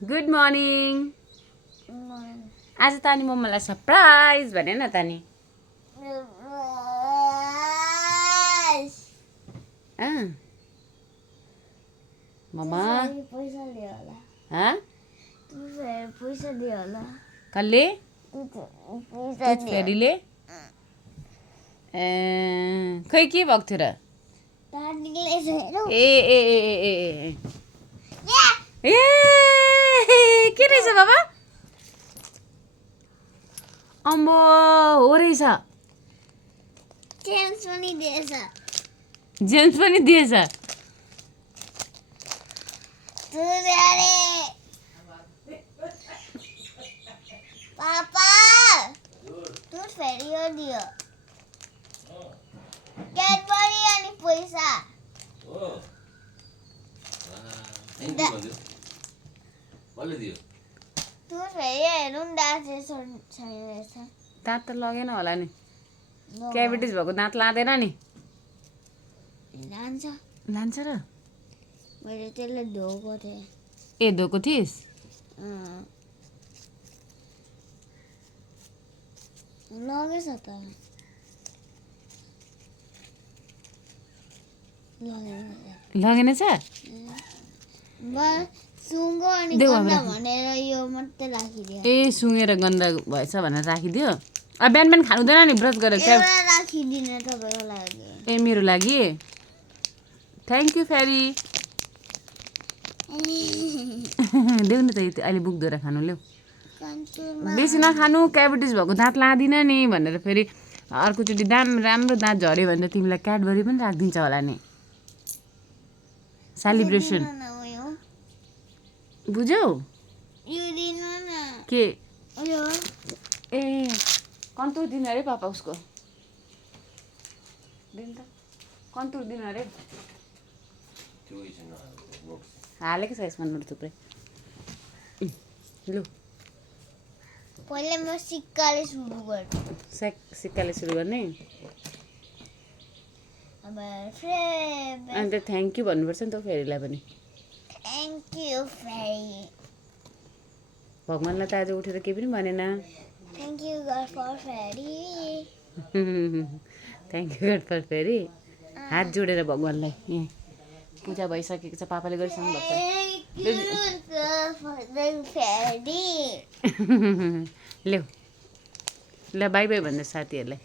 Good morning. आज तानी मम्मालाई surprise भने न तानी। मम्मा पैसा दियो होला कसले? फेरिले खै के भएको थियो र? ए ए ए ए ए के रहेछ बाबा? अम्बो हो रहेछ। जेम्स पनि दिएछ। जेम्स पनि दिएछ। पापा तू फेरि यो दियो क्याडबरी अनि पैसा तू फेरि हेर्नु नि दाँत छैन रहेछ। दाँत त लगेन होला नि, क्याभिटिज भएको दाँत लाँदैन नि। लान्छ लान्छ र? मैले त्यसले धोएको थिएँ। ए धोएको थिइस्? लगेछ त लगेनछ? सुँगो अनि गन्दा भनेर यो मात्रै राखिदियो। ए सुँगेर गन्दा भएछ भनेर राखिदियो। अब बिहान बिहान खानु हुँदैन नि, ब्रस गरेर क्या? राखिदिने तपाईँको लागि। ए मेरो लागि? थ्याङ्क यू फेरि। देऊ न त अहिले बुक धोएर खानु ल्याउ। बेसी नखानु, क्याभिटिज भएको दाँत लाँदिन नि भनेर फेरि अर्कोचोटि राम्रो दाँत झऱ्यो भने त तिमीलाई क्याडबरी पनि राखिदिन्छ होला नि। सेलिब्रेसन बुझ्यौ? के ए कन्तुर दिनु अरे पापा उसको? दिन त कन्तुर दिनु अरे। हालेको छ यसमा नोट थुप्रै। लु पहिले म सिक्काले सुरु गर्छु। सिक्काले सुरु गर्ने? अन्त थ्याङ्क यू भन्नुपर्छ नि त फेरिलाई पनि। थ्याङ्क यू फेरि। भगवान्लाई त आज उठेर केही पनि भनेन। थ्याङ्क यू गड फर फेरि। थ्याङ्क यू गड फर फेरि। हात जोडेर भगवान्लाई यहाँ पूजा भइसकेको छ, पापाले गरिसक्नु भएको छ। ल्याउ ल बाई बाई भन्नु साथीहरूलाई।